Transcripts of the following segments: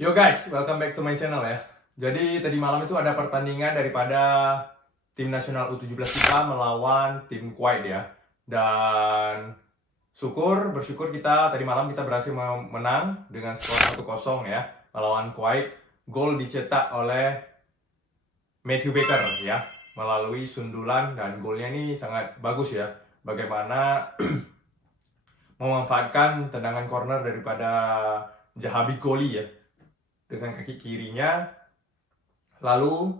Yo guys, welcome back to my channel ya. Jadi tadi malam itu ada pertandingan daripada tim nasional U17 kita melawan tim Kuwait ya. Dan bersyukur kita tadi malam kita berhasil menang dengan skor 1-0 ya melawan Kuwait. Gol dicetak oleh Matthew Baker ya melalui sundulan, dan golnya ini sangat bagus ya. Bagaimana memanfaatkan tendangan corner daripada Jahabi Goli ya dengan kaki kirinya, lalu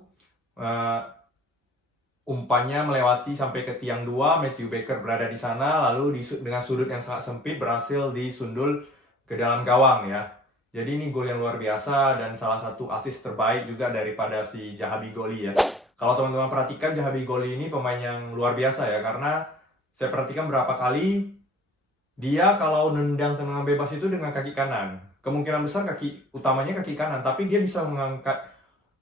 umpannya melewati sampai ke tiang 2. Matthew Baker berada di sana, lalu dengan sudut yang sangat sempit berhasil disundul ke dalam gawang ya. Jadi ini gol yang luar biasa dan salah satu assist terbaik juga daripada si Jahabi Goli ya. Kalau teman-teman perhatikan, Jahabi Goli ini pemain yang luar biasa ya, karena saya perhatikan berapa kali dia kalau nendang tendangan bebas itu dengan kaki kanan. Kemungkinan besar kaki utamanya kaki kanan, tapi dia bisa mengangkat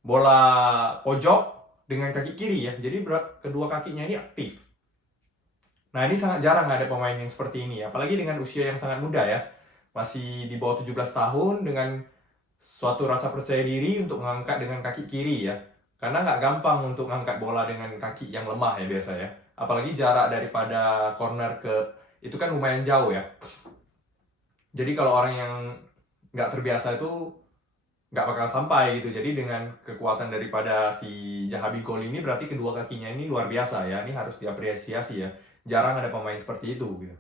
bola pojok dengan kaki kiri ya. Jadi kedua kakinya ini aktif. Nah, ini sangat jarang ada pemain yang seperti ini, apalagi dengan usia yang sangat muda ya. Masih di bawah 17 tahun dengan suatu rasa percaya diri untuk mengangkat dengan kaki kiri ya. Karena nggak gampang untuk mengangkat bola dengan kaki yang lemah ya biasa ya. Apalagi jarak daripada corner ke itu kan lumayan jauh ya. Jadi kalau orang yang nggak terbiasa itu nggak bakal sampai gitu. Jadi dengan kekuatan daripada si Jahabi Goli ini, berarti kedua kakinya ini luar biasa ya. Ini harus diapresiasi ya. Jarang ada pemain seperti itu gitu.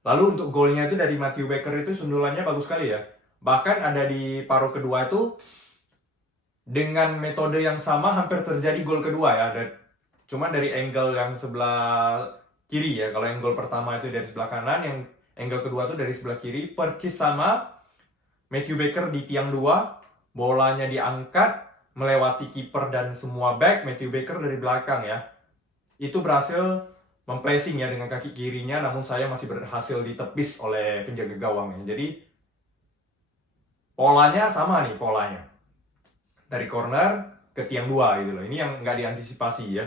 Lalu untuk golnya itu dari Matthew Baker itu sundulannya bagus sekali ya. Bahkan ada di paruh kedua itu dengan metode yang sama hampir terjadi gol kedua ya. Cuma dari angle yang sebelah kiri ya. Kalau yang gol pertama itu dari sebelah kanan, yang angle kedua itu dari sebelah kiri. Persis sama Matthew Baker di tiang 2, bolanya diangkat melewati kiper dan semua back. Matthew Baker dari belakang ya, itu berhasil mempressing ya dengan kaki kirinya, namun saya masih berhasil ditepis oleh penjaga gawangnya. Jadi polanya sama nih, polanya dari corner ke tiang 2 gitu loh. Ini yang nggak diantisipasi ya.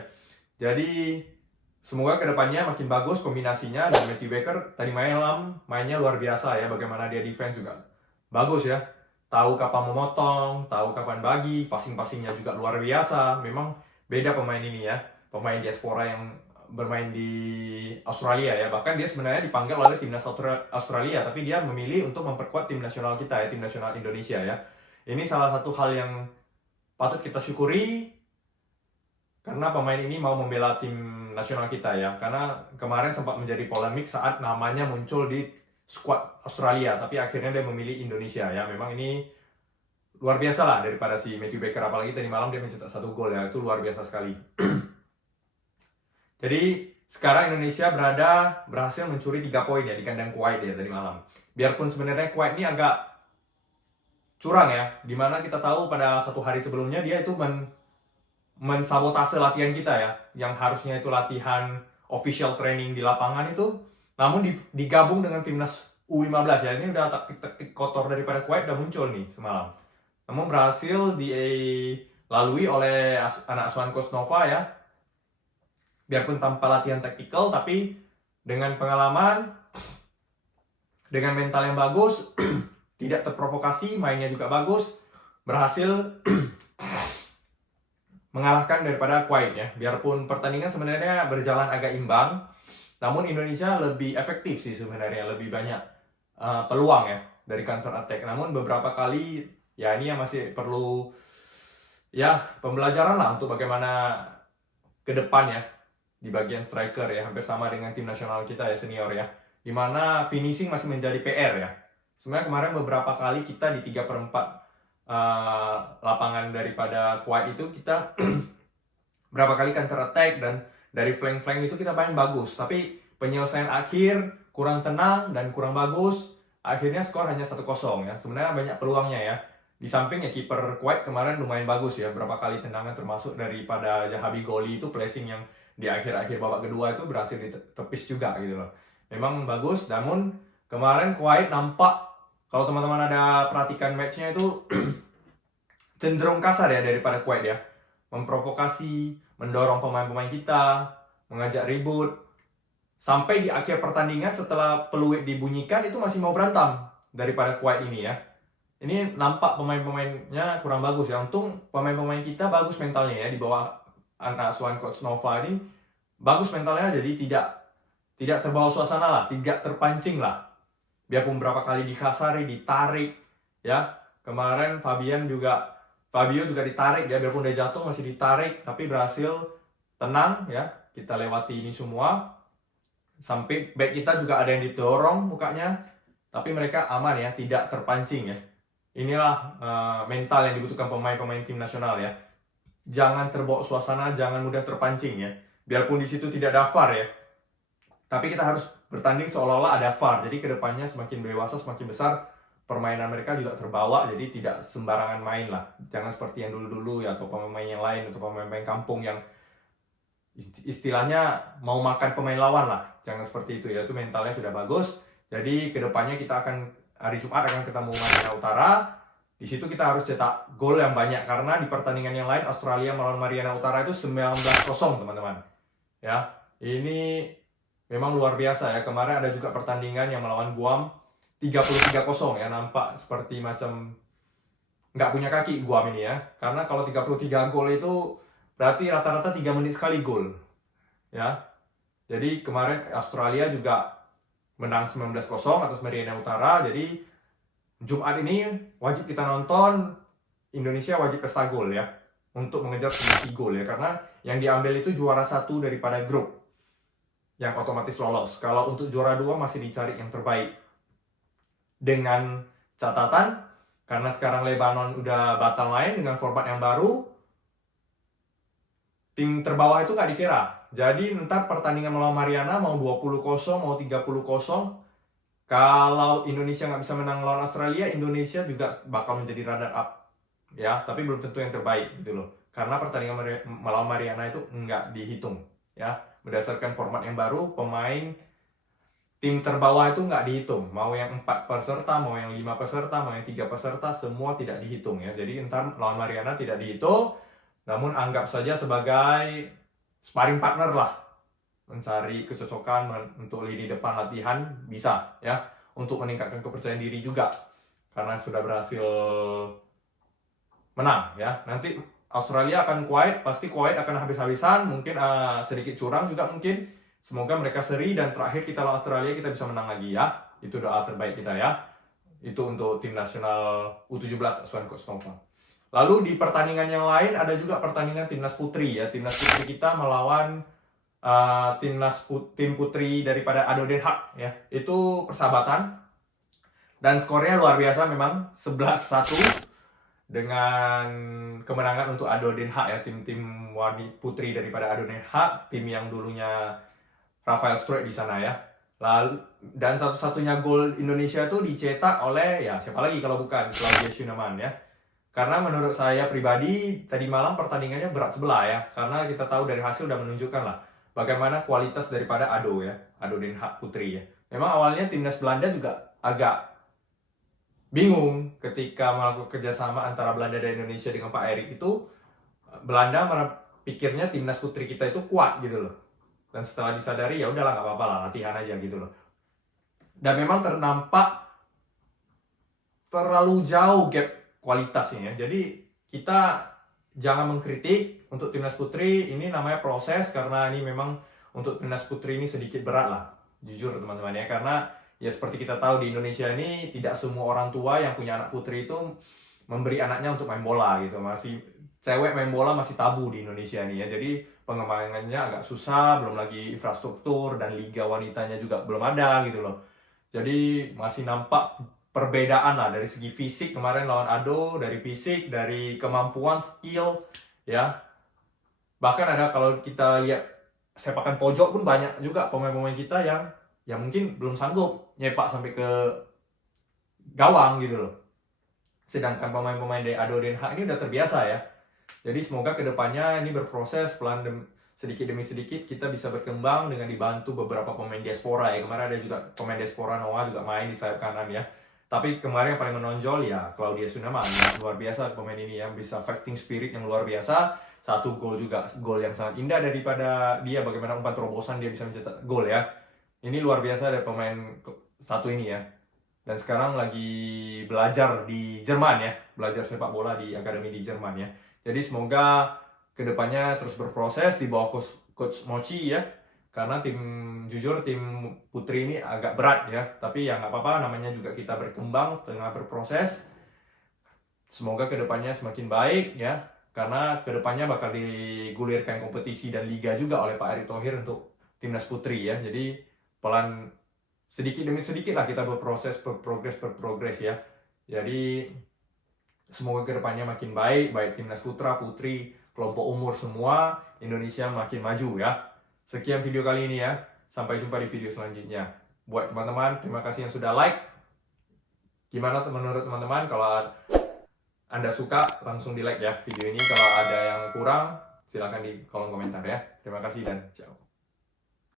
Jadi semoga kedepannya makin bagus kombinasinya. Dan Matthew Baker tadi malam mainnya luar biasa ya. Bagaimana dia defense juga bagus ya. Tahu kapan memotong, tahu kapan bagi, passing-passingnya juga luar biasa. Memang beda pemain ini ya. Pemain diaspora yang bermain di Australia ya. Bahkan dia sebenarnya dipanggil oleh timnas Australia, tapi dia memilih untuk memperkuat tim nasional kita ya, tim nasional Indonesia ya. Ini salah satu hal yang patut kita syukuri, karena pemain ini mau membela tim nasional kita ya. Karena kemarin sempat menjadi polemik saat namanya muncul di squad Australia, tapi akhirnya dia memilih Indonesia ya. Memang ini luar biasa lah daripada si Matthew Baker, apalagi tadi malam dia mencetak 1 gol ya, itu luar biasa sekali. Jadi sekarang Indonesia berhasil mencuri 3 poin ya di kandang Kuwait ya tadi malam. Biarpun sebenarnya Kuwait ini agak curang ya, dimana kita tahu pada 1 hari sebelumnya dia itu mensabotase latihan kita ya, yang harusnya itu latihan official training di lapangan itu, namun digabung dengan timnas U15 ya. Ini udah taktik-taktik kotor daripada Kuwait udah muncul nih semalam. Namun berhasil dilalui oleh anak asuhan Coach Nova ya. Biarpun tanpa latihan taktikal, tapi dengan pengalaman, dengan mental yang bagus, tidak terprovokasi, mainnya juga bagus, berhasil mengalahkan daripada Kuwait ya. Biarpun pertandingan sebenarnya berjalan agak imbang, namun Indonesia lebih efektif sih sebenarnya, lebih banyak peluang ya dari counter attack. Namun beberapa kali ya ini yang masih perlu ya pembelajaran lah untuk bagaimana ke depan ya di bagian striker ya, hampir sama dengan tim nasional kita ya senior ya, dimana finishing masih menjadi PR ya. Sebenarnya kemarin beberapa kali kita di 3/4 lapangan daripada Kuwait itu kita berapa kali counter attack, dan dari flank-flank itu kita main bagus, tapi penyelesaian akhir kurang tenang dan kurang bagus. Akhirnya skor hanya 1-0 ya. Sebenarnya banyak peluangnya ya. Di samping ya kiper Kuwait kemarin lumayan bagus ya, berapa kali tendangan termasuk daripada Jahabi Goli itu placing yang di akhir-akhir babak kedua itu berhasil ditepis juga gitu loh. Memang bagus, namun kemarin Kuwait nampak, kalau teman-teman ada perhatikan matchnya itu cenderung kasar ya daripada Kuwait ya. Memprovokasi, mendorong pemain-pemain kita, mengajak ribut. Sampai di akhir pertandingan setelah peluit dibunyikan itu masih mau berantem daripada Kuwait ini ya. ini nampak pemain-pemainnya kurang bagus ya. Untung pemain-pemain kita bagus mentalnya ya, di bawah anak asuhan Coach Nova ini bagus mentalnya, jadi tidak terbawa suasana lah, tidak terpancing lah. Biarpun berapa kali dikasari, ditarik ya. Kemarin Fabio juga ditarik ya, biarpun dia jatuh masih ditarik, tapi berhasil tenang ya. Kita lewati ini semua. Sampai back kita juga ada yang didorong mukanya, tapi mereka aman ya, tidak terpancing ya. Inilah mental yang dibutuhkan pemain-pemain tim nasional ya. Jangan terbawa suasana, jangan mudah terpancing ya. Biarpun di situ tidak ada VAR ya, tapi kita harus bertanding seolah-olah ada VAR. Jadi kedepannya semakin dewasa, semakin besar, permainan mereka juga terbawa. Jadi tidak sembarangan main lah. Jangan seperti yang dulu-dulu ya, atau pemain yang lain, atau pemain-pemain kampung yang istilahnya mau makan pemain lawan lah. Jangan seperti itu ya, itu mentalnya sudah bagus. Jadi kedepannya kita akan, hari Jumat akan ketemu Mariana Utara. Di situ kita harus cetak gol yang banyak, karena di pertandingan yang lain Australia melawan Mariana Utara itu 19-0 teman-teman. Ya, ini memang luar biasa ya. Kemarin ada juga pertandingan yang melawan Guam 33-0 ya, nampak seperti macam nggak punya kaki Guam ini ya. Karena kalau 33 gol itu berarti rata-rata 3 menit sekali gol. Ya. Jadi kemarin Australia juga menang 19-0 atas Mariana Utara. Jadi Jumat ini wajib kita nonton, Indonesia wajib pesta gol ya, untuk mengejar selisih gol ya, karena yang diambil itu juara 1 daripada grup yang otomatis lolos. Kalau untuk juara 2 masih dicari yang terbaik. Dengan catatan, karena sekarang Lebanon udah batal main dengan format yang baru, tim terbawah itu nggak dikira. Jadi ntar pertandingan melawan Mariana mau 20-0, mau 30-0, kalau Indonesia nggak bisa menang lawan Australia, Indonesia juga bakal menjadi runner up ya, tapi belum tentu yang terbaik gitu loh, karena pertandingan melawan Mariana itu nggak dihitung ya. Berdasarkan format yang baru, pemain tim terbawah itu nggak dihitung, mau yang 4 peserta, mau yang 5 peserta, mau yang 3 peserta, semua tidak dihitung ya. Jadi ntar lawan Mariana tidak dihitung, namun anggap saja sebagai sparring partner lah, mencari kecocokan untuk lini depan latihan bisa ya, untuk meningkatkan kepercayaan diri juga karena sudah berhasil menang ya. Nanti Australia akan Kuwait, pasti Kuwait akan habis-habisan, mungkin sedikit curang juga mungkin. Semoga mereka seri dan terakhir kita lawan Australia kita bisa menang lagi ya. Itu doa terbaik kita ya. Itu untuk tim nasional U17 asuhan Coach Nova. Lalu di pertandingan yang lain ada juga pertandingan timnas putri ya. Timnas putri kita melawan tim putri daripada ADO Den Haag ya. Itu persahabatan dan skornya luar biasa memang, 11-1 dengan kemenangan untuk ADO Den Haag ya, tim wanita putri daripada ADO Den Haag, tim yang dulunya Rafael Struijk di sana ya. Lalu dan satu-satunya gol Indonesia itu dicetak oleh ya siapa lagi kalau bukan Claudia Schunemann ya. Karena menurut saya pribadi tadi malam pertandingannya berat sebelah ya, karena kita tahu dari hasil udah menunjukkan lah bagaimana kualitas daripada ADO ya, ADO Den Haag putri ya. Memang awalnya timnas Belanda juga agak bingung ketika melakukan kerjasama antara Belanda dan Indonesia dengan Pak Erik itu. Belanda pikirnya timnas putri kita itu kuat gitu loh, dan setelah disadari ya udahlah nggak apa-apa lah, latihan aja gitu loh. Dan memang ternampak terlalu jauh gap kualitasnya ya. Jadi kita jangan mengkritik untuk timnas putri, ini namanya proses, karena ini memang untuk timnas putri ini sedikit berat lah, jujur teman-teman ya, karena ya seperti kita tahu di Indonesia ini tidak semua orang tua yang punya anak putri itu memberi anaknya untuk main bola gitu. Masih cewek main bola masih tabu di Indonesia ini ya. Jadi pengembangannya agak susah, belum lagi infrastruktur dan liga wanitanya juga belum ada gitu loh. Jadi masih nampak perbedaan lah dari segi fisik. Kemarin lawan ADO, dari fisik, dari kemampuan, skill ya. Bahkan ada kalau kita lihat sepakan pojok pun banyak juga pemain-pemain kita yang ya mungkin belum sanggup nyepak sampai ke gawang gitu loh. Sedangkan pemain-pemain dari ADO Den Haag ini udah terbiasa ya. Jadi semoga kedepannya ini berproses sedikit demi sedikit kita bisa berkembang dengan dibantu beberapa pemain diaspora ya. Kemarin ada juga pemain diaspora Noah juga main di sayap kanan ya. Tapi kemarin yang paling menonjol ya Claudia Schunemann, luar biasa pemain ini yang bisa fighting spirit yang luar biasa. Satu gol juga, gol yang sangat indah daripada dia, bagaimana umpan terobosan dia bisa mencetak gol ya. Ini luar biasa dari pemain satu ini ya. dan sekarang lagi belajar di Jerman ya, belajar sepak bola di akademi di Jerman ya. Jadi semoga kedepannya terus berproses di bawah coach Mochi ya, karena jujur tim putri ini agak berat ya, tapi ya nggak apa-apa, namanya juga kita berkembang tengah berproses. Semoga kedepannya semakin baik ya, karena kedepannya bakal digulirkan kompetisi dan liga juga oleh Pak Erick Thohir untuk timnas putri ya. Jadi pelan sedikit demi sedikit lah kita berprogres ya. Jadi semoga kedepannya makin baik, baik timnas putra, putri, kelompok umur semua, Indonesia makin maju ya. Sekian video kali ini ya, sampai jumpa di video selanjutnya. Buat teman-teman, terima kasih yang sudah like. Gimana menurut teman-teman? Kalau Anda suka, langsung di like ya video ini. Kalau ada yang kurang, silakan di kolom komentar ya. Terima kasih dan ciao.